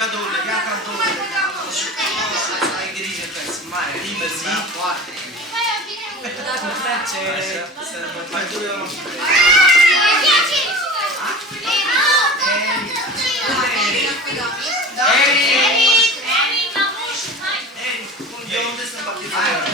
cadourile, ia cadourile. Ai grijă că sunt mari, liber, da, foarte. Dacă îmi place să mai duc eu. Eu unde sunt partizanul?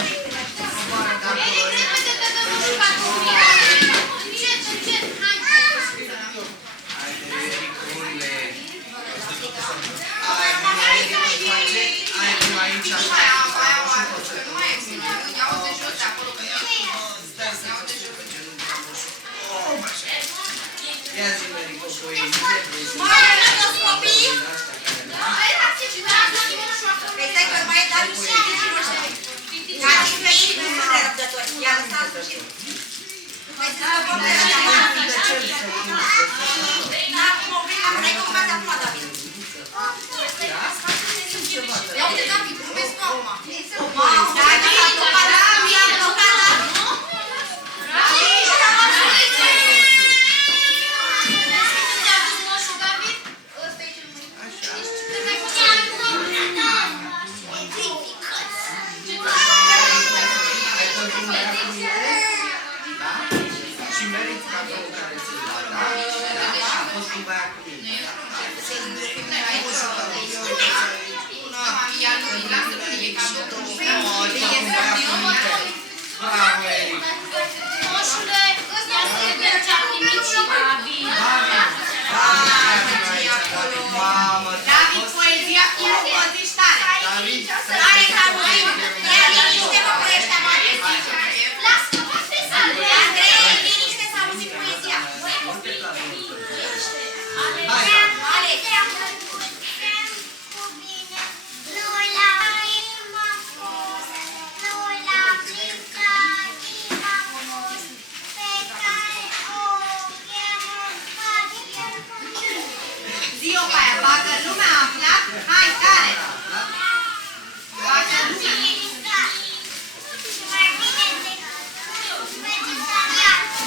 Ia zi-mă, Rico, poezie. Mai dați copii? Stai că mai e Darius și Virgil noștri. Ca din fei nu sunt nerăbdători. Ia lăsați sfârșit. Mai să vă vorbesc și n-acum oprim, am vrei cum faci acum, David. Ia uite, David, cum vezi tu acum? David, a blocat, mi-a blocat, David. Și meriți cadoul care ți-l dau, da? A fost un băiat cu mine, bravo, Eric! Moșule, ăsta se mergea primit și David. David, poezia cum o zici tare? Tare ca mâine. Ia liniște, mă, băiește, mare. Lasă-mă, poate să Andrei, liniște să auzi poezia. Alex. Zi-o pe aia, bagă lumea a aflat. Hai, tare! Bagă lumea.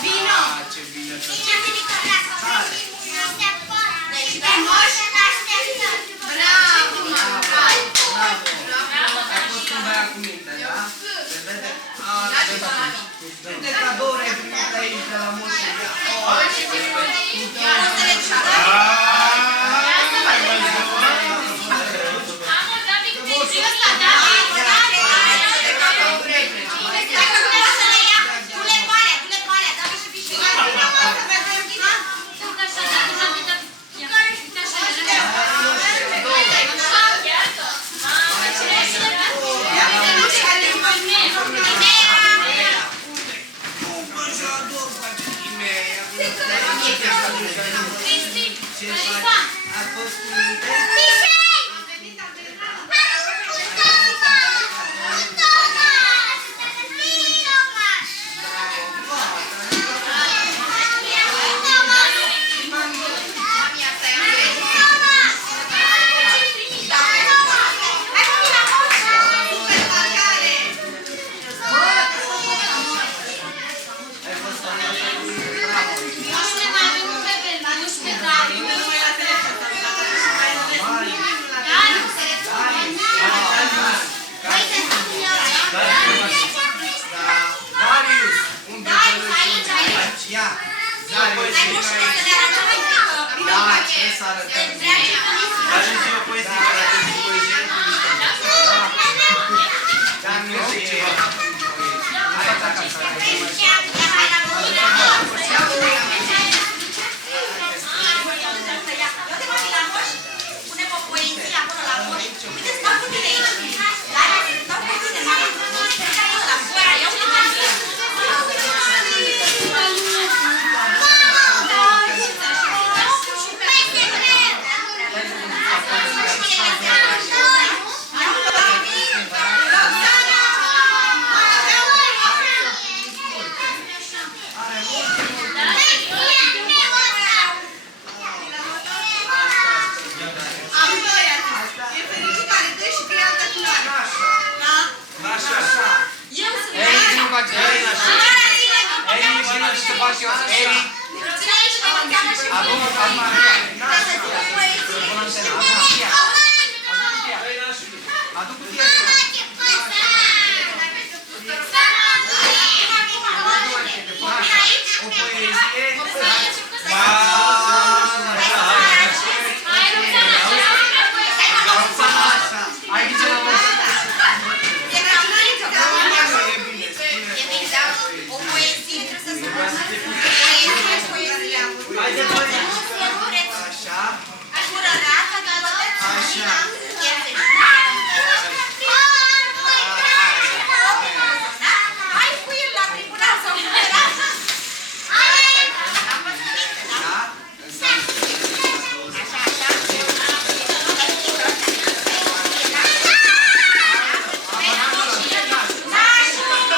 Vino! Ce bine! Bravo, mă, bravo! Ai fost un băiat cu minte, da? Se vede? Câte cadouri ai primit aici de la moșul? Mamă, David, pe ăsta, David. Ai fost cu minte? Acum, Adu cutia. O poezie. Aici la O poezie trebuie să spună. Poezie. Așa. Curărată, dar Așa. hai cu el la tribunal sau curat. Da?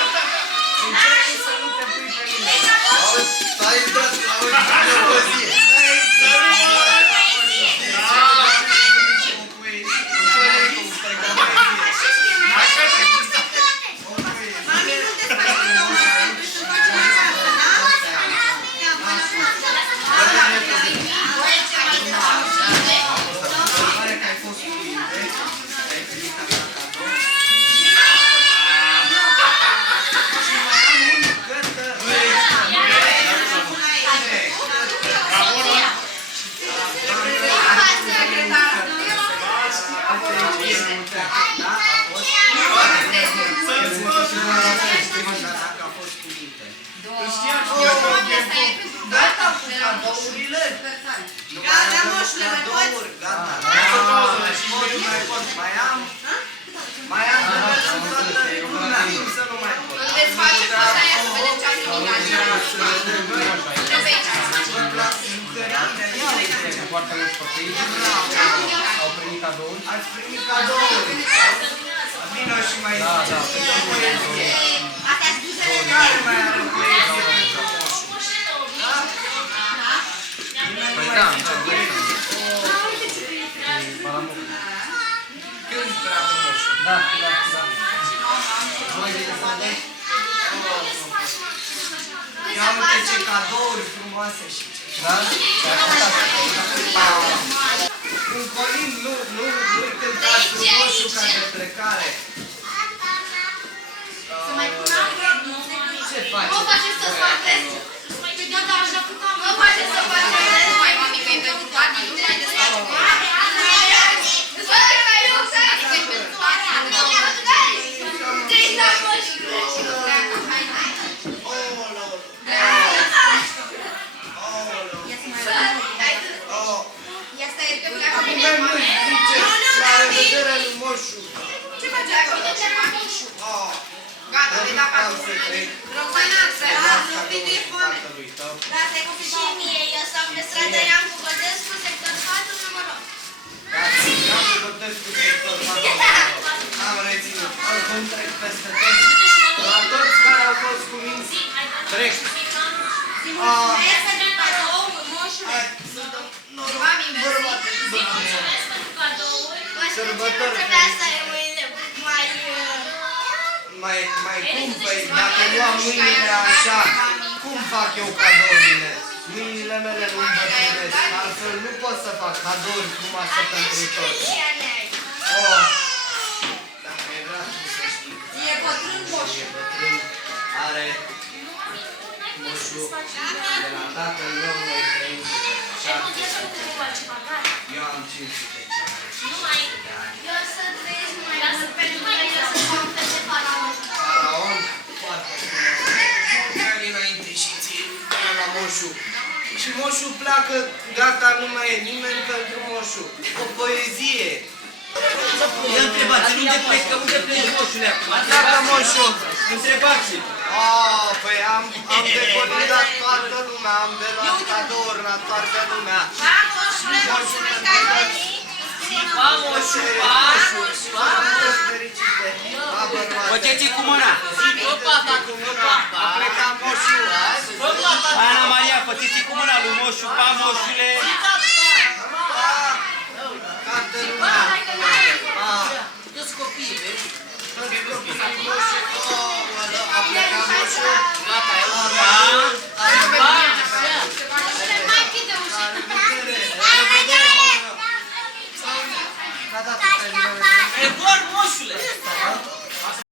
Încerci să nu te pui pe mine. Stai intrat la o zi. Mami, nu te faci cu domnul, tu să faci viață, Pare că ai fost cu minte, ai primit așa cadou. Și mai am unul cătă. Gata cu cadourile? Gata, moșule, mai poți? Gata. Mai am de văzut toată lumea, cum să nu mai pot. Vedeți face cosa aia să vedeți ce-am primit. Trebuie aici. Vă plac lucrările, ia uite. Foarte mulți copii au primit cadouri. Ați primit cadouri. Vino și mai zice. Astea spusele Care mai are poezie pentru moșul? Păi da, Balamuc. Când prea moșul? Da, da, da. Voi vedeți să vedeți? Ia uite ce cadouri frumoase și ce. Da? Un colin, nu cântați frumoșul ca de plecare. Ce faci? Mă faceți să faceți. Mă faceți să faceți. Mai mami, că e pentru toate, nu mai desfaci. Bă, că eu să-i pentru toate. Deci, da, mă, și Ia stai, te Acum nu ziceți la revedere lui moșu. ce face acolo? Gata, le da Am să trec. Românață. Nu vine foame. Tatălui tău. Da, stai cu Și picioare. mie, eu sunt pe stradă Iancu Bădescu, sector 4, numărul 8. Am vorbesc cu sector 4. Am reținut. Oricum trec peste tot. La toți care au fost cu mine, trec. Mulțumesc pentru cadou, moșule. Hai să dăm noroc. Mami, mersi. Bărbatul. Mulțumesc pentru cadouri. Sărbători. Asta e mâine Mai cum? Păi dacă nu am mâinile așa, cum fac eu cadourile? Mâinile mele nu îmbătrânesc, altfel nu pot să fac cadouri frumoase pentru toți. Oh, dacă e gratis să știi. E bătrân moș. E bătrân, are moșul de la tatăl meu, noi trăim cu 700. Eu am 500. Eu să trăiesc mai mult pentru că eu să fac peste faraon. Faraon, foarte frumos. Care înainte și ție, până la moșu. Și moșu pleacă, gata, nu mai e nimeni pentru moșu. O poezie. Ia întrebați, unde pleci moșule acum? Gata, moșu. Întrebați. Păi am decolidat toată lumea, am de luat cadouri la toată lumea. Da, moșule, mulțumesc că ai venit. Pa, moșu, pa. Toți fericite. Pa, bărbați. Făceți cu mâna. A plecat moșu azi. Ana Maria, făceți cu mâna lui moșu, pa, moșule. Toată lumea. Toți copiii, vezi? A plecat moșu. Gata, eu. Mai închide ușa. La data pe Gregor, moșule!